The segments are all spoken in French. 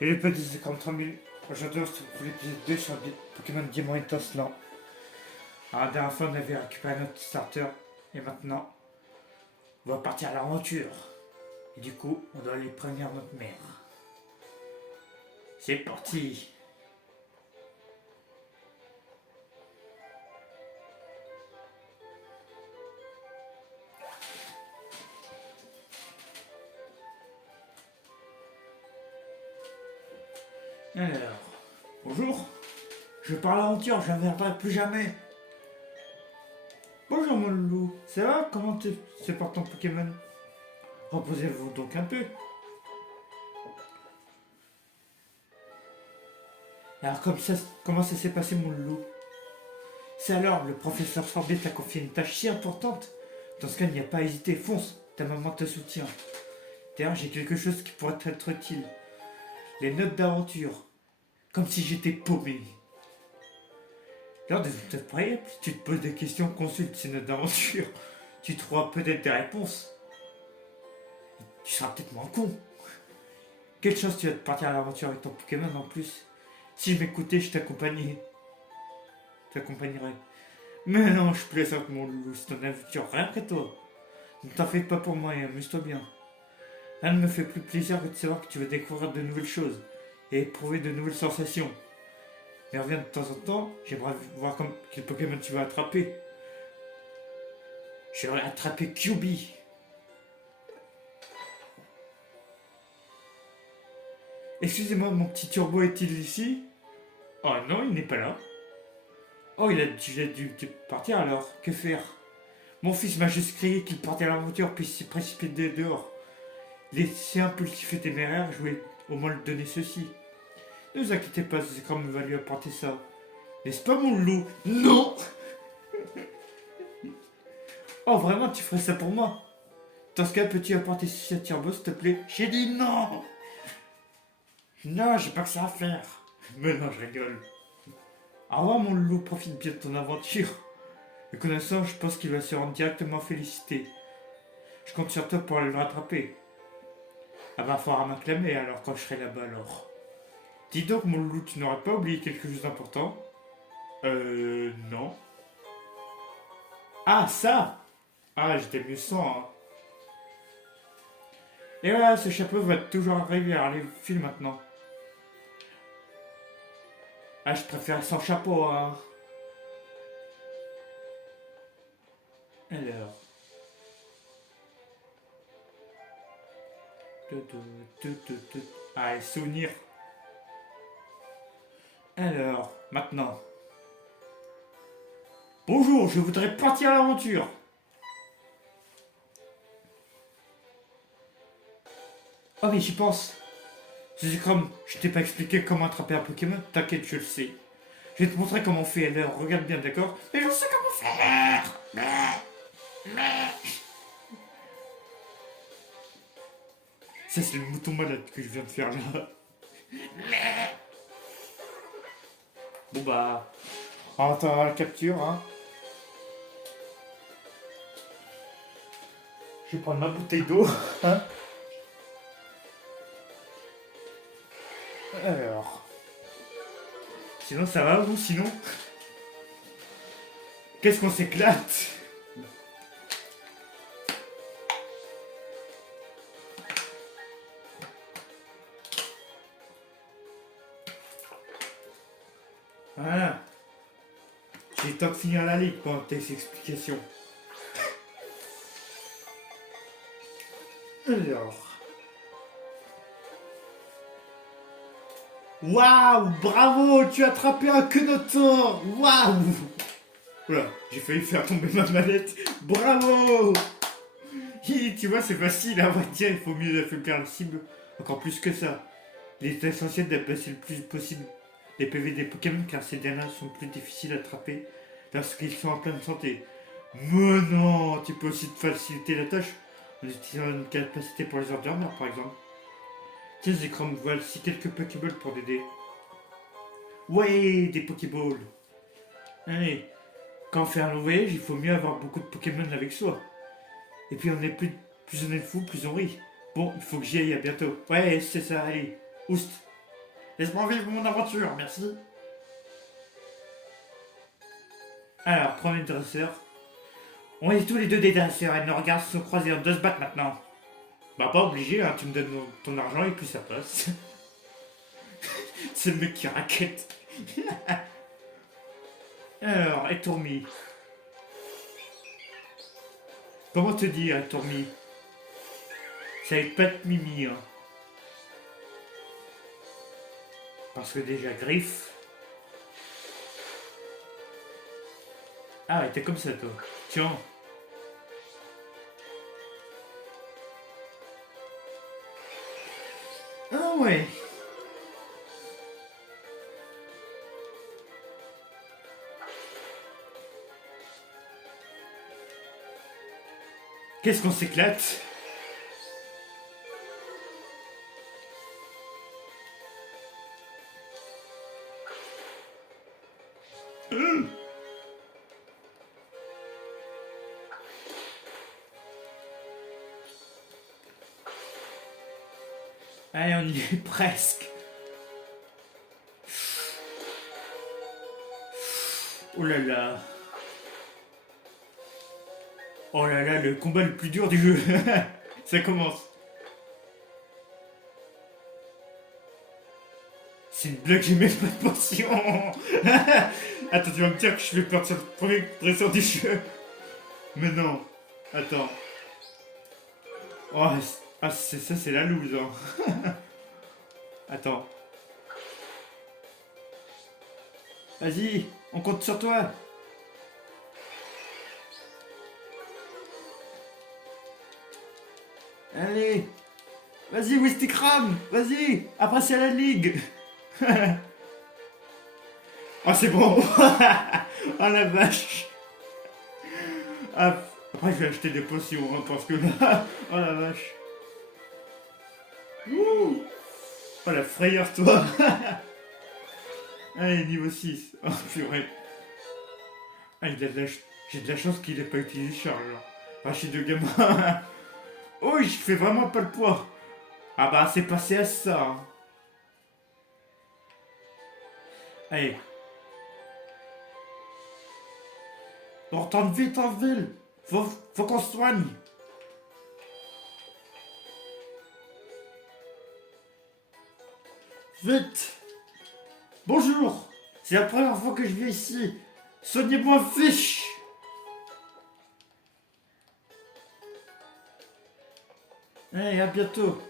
Et le petit c'est comme 3000. Aujourd'hui, on se retrouve pour l'épisode 2 sur Pokémon Diamant étincelant. Alors, la dernière fois, on avait récupéré notre starter. Et maintenant, on va partir à l'aventure. Et du coup, on doit aller prévenir notre mère. C'est parti! Alors, bonjour. Je pars à l'aventure, je ne reviendrai plus jamais. Bonjour mon loulou, ça va? Comment se porte ton Pokémon? Reposez-vous donc un peu. Alors comment ça s'est passé mon loulou? C'est alors, le professeur Sorbet t'a confié une tâche si importante. Dans ce cas, il n'y a pas à hésiter, fonce, ta maman te soutient. D'ailleurs, j'ai quelque chose qui pourrait être utile. Les notes d'aventure. Comme si j'étais paumé. Lors des épreuves préalables, si tu te poses des questions, consulte ces notes d'aventure. Tu trouveras peut-être des réponses. Tu seras peut-être moins con. Quelle chance tu vas te partir à l'aventure avec ton Pokémon en plus. Si je m'écoutais, je t'accompagnerais. Mais non, je plaisante mon loulou, c'est ton aventure, rien que toi. Ne t'en fais pas pour moi et amuse-toi bien. Rien ne me fait plus plaisir que de savoir que tu vas découvrir de nouvelles choses et éprouver de nouvelles sensations. Mais reviens de temps en temps, j'aimerais voir quel Pokémon tu vas attraper. J'aurais attrapé Kyubi. Excusez-moi, mon petit turbo est-il ici? Oh non, il n'est pas là. Oh, il a dû partir alors. Que faire? Mon fils m'a juste crié qu'il partait à l'aventure puis s'est précipité dehors. Il est si impulsif et téméraire, je voulais au moins lui donner ceci. Ne vous inquiétez pas, c'est quand même va lui apporter ça. N'est-ce pas mon loup? Non! Oh vraiment, tu ferais ça pour moi? Dans ce cas, peux-tu apporter ceci à Turbo, s'il te plaît? J'ai dit non! Non, j'ai pas que ça à faire. Mais non, je rigole. Au revoir mon loup, profite bien de ton aventure. Le connaissant, je pense qu'il va se rendre directement félicité. Je compte sur toi pour aller le rattraper. Ah bah, faudra m'acclamer alors quand je serai là-bas alors. Dis donc mon loup, tu n'aurais pas oublié quelque chose d'important? Non. Ah, ça! Ah, j'étais mieux sans, hein. Et voilà, ce chapeau va toujours arriver à les fils maintenant. Ah, je préfère sans chapeau, hein. Alors. Ah, les souvenirs. Alors, maintenant. Bonjour, je voudrais partir à l'aventure. Oh, mais j'y pense. Comme je t'ai pas expliqué comment attraper un Pokémon, t'inquiète, je le sais. Je vais te montrer comment on fait. Alors, regarde bien, d'accord? Mais je sais comment faire. Ça, c'est le mouton malade que je viens de faire là. Bon bah, on attend la capture, hein. Je vais prendre ma bouteille d'eau, hein. Alors. Sinon, ça va ou sinon? Qu'est-ce qu'on s'éclate? Voilà. J'ai le temps de finir la ligue pour tes explications. Alors. Waouh, bravo, tu as attrapé un Quenotor. Waouh. Voilà, j'ai failli faire tomber ma manette. Bravo. Tu vois, c'est facile, on va dire, il faut mieux affaiblir la cible. Encore plus que ça. Il est essentiel d'apaiser le plus possible les PV des Pokémon car ces derniers sont plus difficiles à attraper lorsqu'ils sont en pleine santé. Mais non, tu peux aussi te faciliter la tâche en utilisant une capacité pour les ordures par exemple. Tiens, Zekrom, voici quelques Pokéballs pour t'aider. Ouais, des Pokéballs. Allez, quand on fait un long voyage, il faut mieux avoir beaucoup de Pokémon avec soi. Et puis plus on est fou, plus on rit. Bon, il faut que j'y aille, à bientôt. Ouais, c'est ça, allez, oust. Laisse-moi vivre mon aventure, merci. Alors, premier dresseur. On est tous les deux des dresseurs et nos regards se sont croisés. On doit se battre maintenant. Bah, pas obligé, hein. Tu me donnes ton argent et puis ça passe. C'est le mec qui raquette. Alors, Etourmi. Comment te dire, Etourmi? Ça va pas être Mimi, hein. Parce que déjà, Griffe. Ah ouais, t'es comme ça, toi. Tiens. Ah ouais. Qu'est-ce qu'on s'éclate? Allez, on y est presque. Oh là là. Oh là là, le combat le plus dur du jeu. Ça commence. C'est une blague, j'ai même pas de potion. Attends, tu vas me dire que je fais peur sur le premier dresseur du jeu. Mais non. Attends. Oh, ah, c'est ça, c'est la loose. Hein. Attends. Vas-y, on compte sur toi. Allez. Vas-y, Wistikram. Vas-y. Après, c'est la ligue. Oh, c'est bon. Oh la vache. Ah, après, je vais acheter des potions hein, parce que là. Oh la vache. Ouh. Oh la frayeur, toi. Allez, niveau 6. Oh purée. Ah, j'ai de la chance qu'il ait pas utilisé charge. Rachid de gamin. Oh, je fais vraiment pas le poids. Ah bah, c'est passé à ça. Hein. Allez. On retourne vite en ville. Faut qu'on se soigne. Vite. Bonjour. C'est la première fois que je viens ici. Soignez-moi, fiche. Allez, à bientôt.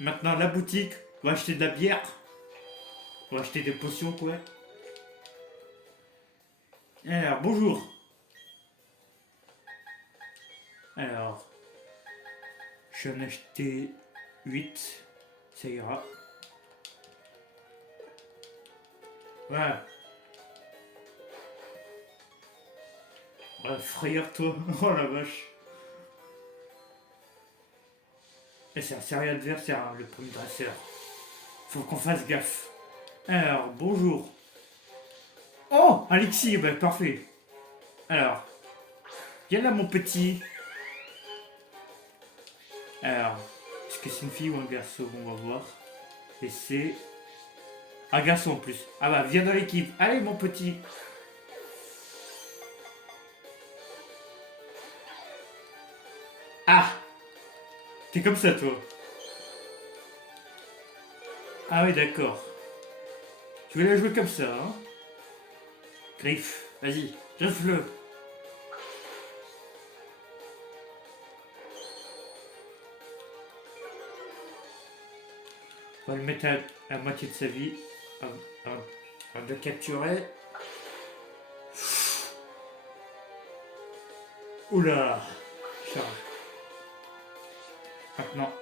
Maintenant, la boutique. On va acheter de la bière. On va acheter des potions, quoi. Alors, bonjour. Alors, je vais en acheter 8. Ça ira. Voilà. Oh, frayeur, toi. Oh la vache. Et c'est un sérieux adversaire, hein, le premier dresseur. Faut qu'on fasse gaffe. Alors, bonjour. Oh, Alexis, bah parfait. Alors, viens là, mon petit. Alors, est-ce que c'est une fille ou un garçon? On va voir. Et c'est un garçon en plus. Ah bah, viens dans l'équipe. Allez, mon petit. Ah, t'es comme ça, toi. Ah oui, d'accord. Tu veux la jouer comme ça, hein? Griff, vas-y, griffe-le. On va le mettre à la moitié de sa vie. On va le capturer. Oula, charge. Maintenant,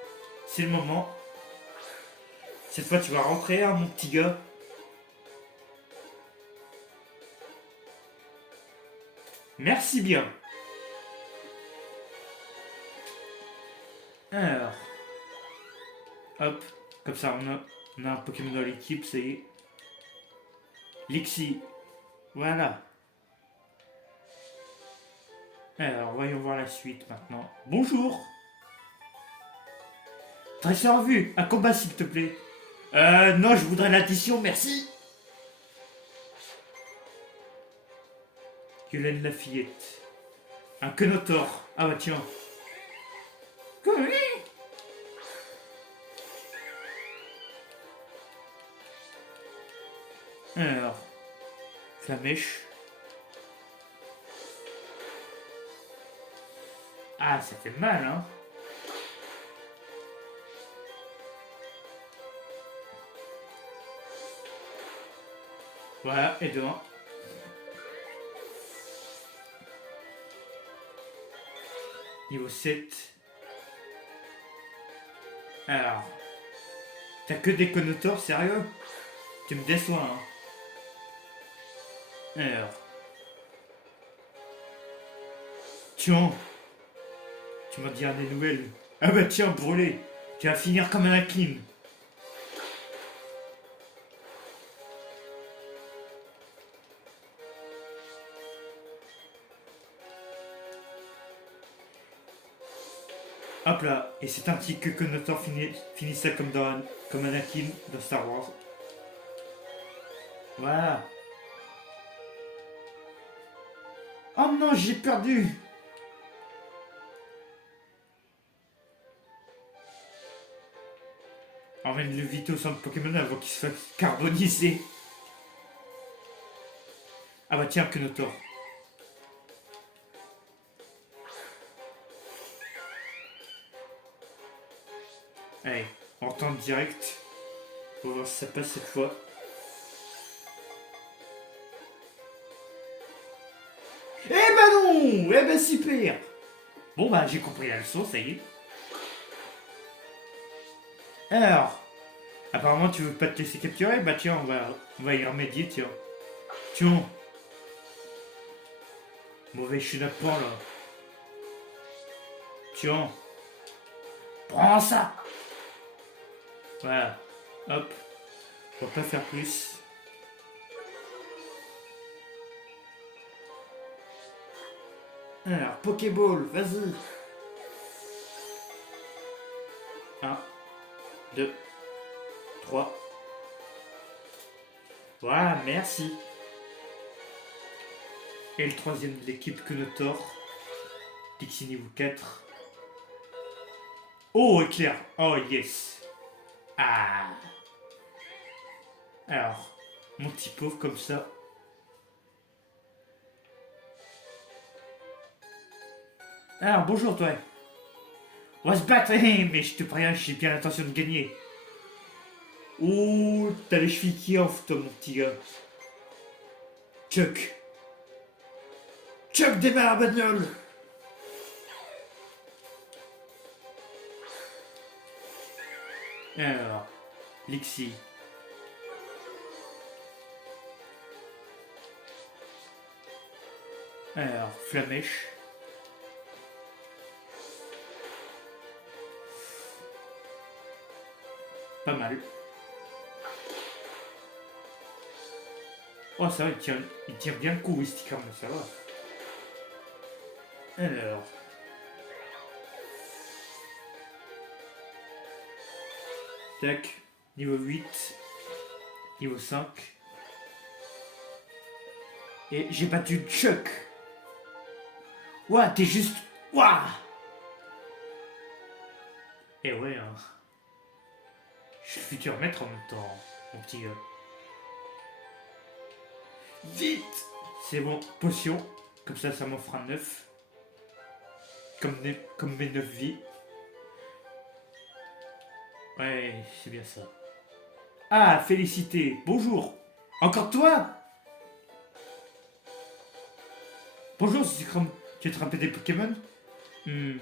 c'est le moment. Cette fois, tu vas rentrer, hein, mon petit gars. Merci bien. Alors, hop, comme ça, on a un Pokémon dans l'équipe, c'est Lixie. Voilà. Alors, voyons voir la suite maintenant. Bonjour. Dresseur en vue, un combat s'il te plaît. Non, je voudrais l'addition, merci. Yolène Lafillette. Un Quenotor. Ah bah tiens. Alors, Flamèche. Ah, ça fait mal, hein. Voilà, et demain. Niveau 7. Alors. T'as que des Conotors, sérieux? Tu me déçois, hein. Alors. Tiens. Tu m'en diras des nouvelles. Ah bah tiens, brûlé. Tu vas finir comme un Anakin. Hop là, et c'est ainsi que Conotor finissait comme Anakin dans Star Wars. Voilà. Oh non, j'ai perdu. Emmène le vite au centre Pokémon avant qu'il se fasse carboniser. Ah bah tiens, Conotor. Allez, on tente direct. On va voir si ça passe cette fois. Eh ben non. Eh ben super. Bon bah j'ai compris la leçon, ça y est. Alors, apparemment tu veux pas te laisser capturer. Bah tiens, on va y remédier, tiens. Tiens. Mauvais chenapan là. Tiens. Prends ça. Voilà. Hop. On va pas faire plus. Alors, Pokéball, vas-y. 1, 2, 3. Voilà, merci. Et le troisième de l'équipe Quenotor. Dixie niveau 4. Oh, éclair. Oh, yes. Ah. Alors, mon petit pauvre comme ça. Alors, bonjour toi. On va se battre, mais je te préviens, j'ai bien l'intention de gagner. Oh, t'as les chevilles qui offrent, toi, mon petit gars. Chuck. Chuck, démarre la bagnole. Alors, Lixie. Alors, Flamèche. Pas mal. Oh, ça va, il tire bien le coup, oui, sticker, mais ça va. Alors. Tac. Niveau 8. Niveau 5. Et j'ai battu Chuck. Ouah, t'es juste... Ouah. Et ouais, hein. Je suis le futur maître en même temps, mon petit gars. Vite. C'est bon, potion. Comme ça m'en fera 9. Comme mes 9 vies. Ouais, c'est bien ça. Ah, félicité. Bonjour. Encore toi? Bonjour, tu attrapes des Pokémon? Je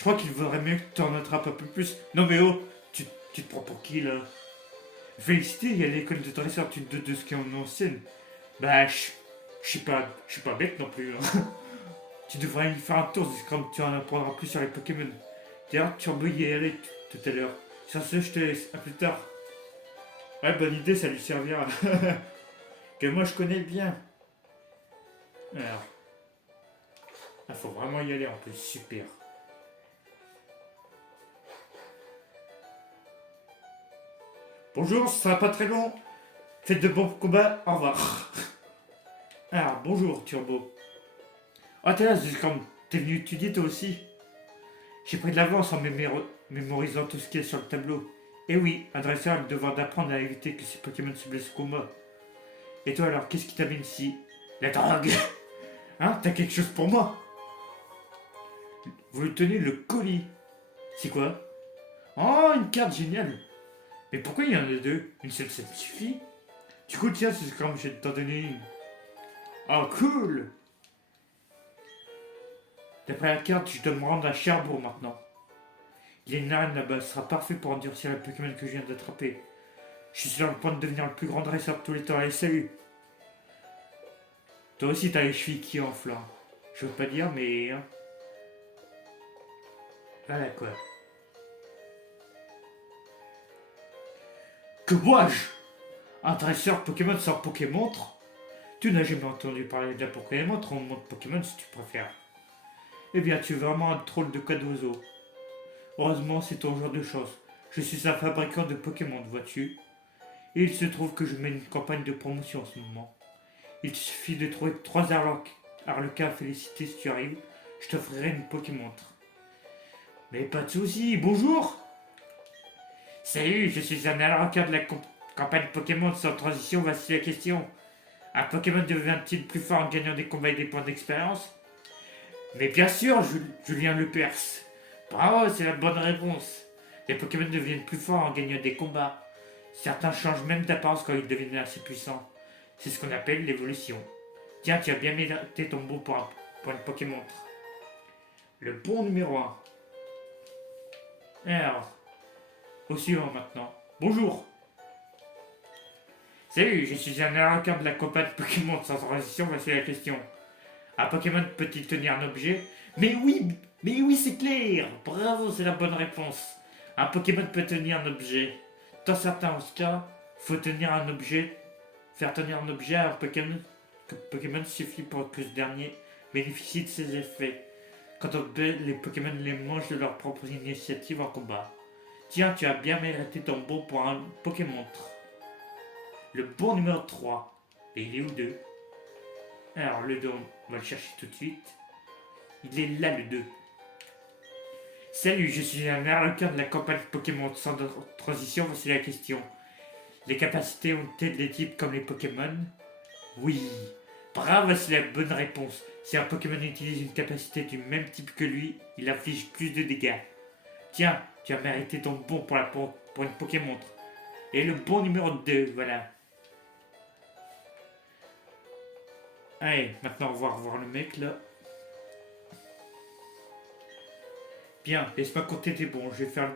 crois qu'il vaudrait mieux que tu en attrapes un peu plus. Non mais oh, tu te prends pour qui là? Félicité, il y a l'école de dresseur de ce qui est en ancienne. Bah, je suis pas bête non plus. Hein. Tu devrais y faire un tour, c'est comme tu en apprendras plus sur les Pokémon. D'ailleurs, tu vas y aller tout à l'heure. Sur ce, je te laisse. À plus tard. Ouais, bonne idée, ça lui servira. Que moi, je connais bien. Alors. Il faut vraiment y aller en plus. Super. Bonjour, ce sera pas très long. Faites de bons combats, au revoir. Alors, bonjour, Turbo. Oh, t'es là, comme t'es venu étudier toi aussi. J'ai pris de l'avance en mémorisant tout ce qui est sur le tableau. Et oui, un dresseur a le devoir d'apprendre à éviter que ses Pokémon se blessent au combat. Et toi alors, qu'est-ce qui t'amène ici? La drogue. Hein, t'as quelque chose pour moi? Vous le tenez le colis. C'est quoi? Oh, une carte géniale. Mais pourquoi il y en a deux? Une seule, ça te suffit? Du coup, tiens, c'est comme je vais t'en donner une. Oh, cool. D'après la carte, je dois me rendre à Cherbourg maintenant. Il y a une arène là-bas, ce sera parfait pour endurcir le Pokémon que je viens d'attraper. Je suis sur le point de devenir le plus grand dresseur de tous les temps. Allez, salut! Toi aussi, t'as les chevilles qui enflent. Hein. Je veux pas dire, mais. Hein. Voilà quoi. Que vois-je? Un dresseur Pokémon sans Pokémontre? Tu n'as jamais entendu parler de la Pokémontre ou montre Pokémon si tu préfères. Eh bien, tu es vraiment un troll de cas d'oiseau. Heureusement, c'est ton genre de chance. Je suis un fabricant de Pokémon, vois-tu? Et il se trouve que je mène une campagne de promotion en ce moment. Il suffit de trouver 3 Arlequins à féliciter si tu arrives. Je t'offrirai une Pokémontre. Mais pas de soucis, bonjour! Salut, je suis un Arlequin de la campagne Pokémon sans transition, voici la question. Un Pokémon devient-il plus fort en gagnant des combats et des points d'expérience? Mais bien sûr, Julien Lepers. Bravo, c'est la bonne réponse. Les Pokémon deviennent plus forts en gagnant des combats. Certains changent même d'apparence quand ils deviennent assez puissants. C'est ce qu'on appelle l'évolution. Tiens, tu as bien mérité ton bon pour une Pokémontre. Le bon numéro 1. Alors, au suivant maintenant. Bonjour. Salut, je suis un Arlequin de la campagne Pokémon sans transition, voici la question. Un Pokémon peut-il tenir un objet? Mais oui, c'est clair. Bravo, c'est la bonne réponse. Un Pokémon peut tenir un objet. Dans certains cas, faut tenir un objet, faire tenir un objet à un Pokémon. Que Pokémon suffit pour que ce dernier bénéficie de ses effets. Quant aux bêtes, les Pokémon les mangent de leur propre initiative en combat. Tiens, tu as bien mérité ton bon pour un Pokémontre. Le bon numéro 3. Et il est où 2? Alors, le 2, on va le chercher tout de suite. Il est là, le 2. Salut, je suis un Arlequin de la campagne Pokémon sans transition, voici la question. Les capacités ont-elles des types comme les Pokémon? Oui. Bravo, c'est la bonne réponse. Si un Pokémon utilise une capacité du même type que lui, il inflige plus de dégâts. Tiens, tu as mérité ton bon pour une Pokémontre. Et le bon numéro 2, voilà. Allez, maintenant on va revoir le mec là. Bien, laisse-moi compter tes bons. Je vais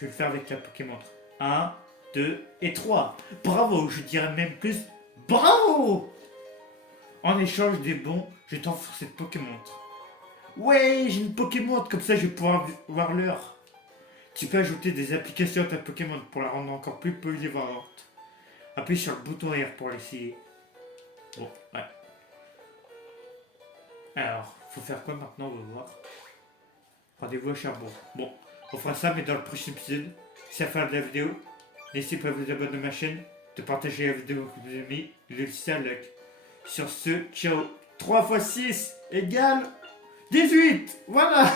le faire avec la Pokémontre. 1, 2 et 3. Bravo, je dirais même plus. Bravo! En échange des bons, je t'offre cette Pokémontre. Ouais, j'ai une Pokémontre, comme ça je vais pouvoir voir l'heure. Tu peux ajouter des applications à ta Pokémon pour la rendre encore plus polyvalente. Appuie sur le bouton R pour l'essayer. Bon, ouais. Alors, faut faire quoi maintenant, on va voir. Rendez-vous à Cherbourg. Bon, on fera ça, mais dans le prochain épisode. Si à la fin de la vidéo, n'hésitez pas à vous abonner à ma chaîne, de partager la vidéo avec vos amis, et de laisser un like. Sur ce, ciao. 3 x 6 égale 18. Voilà.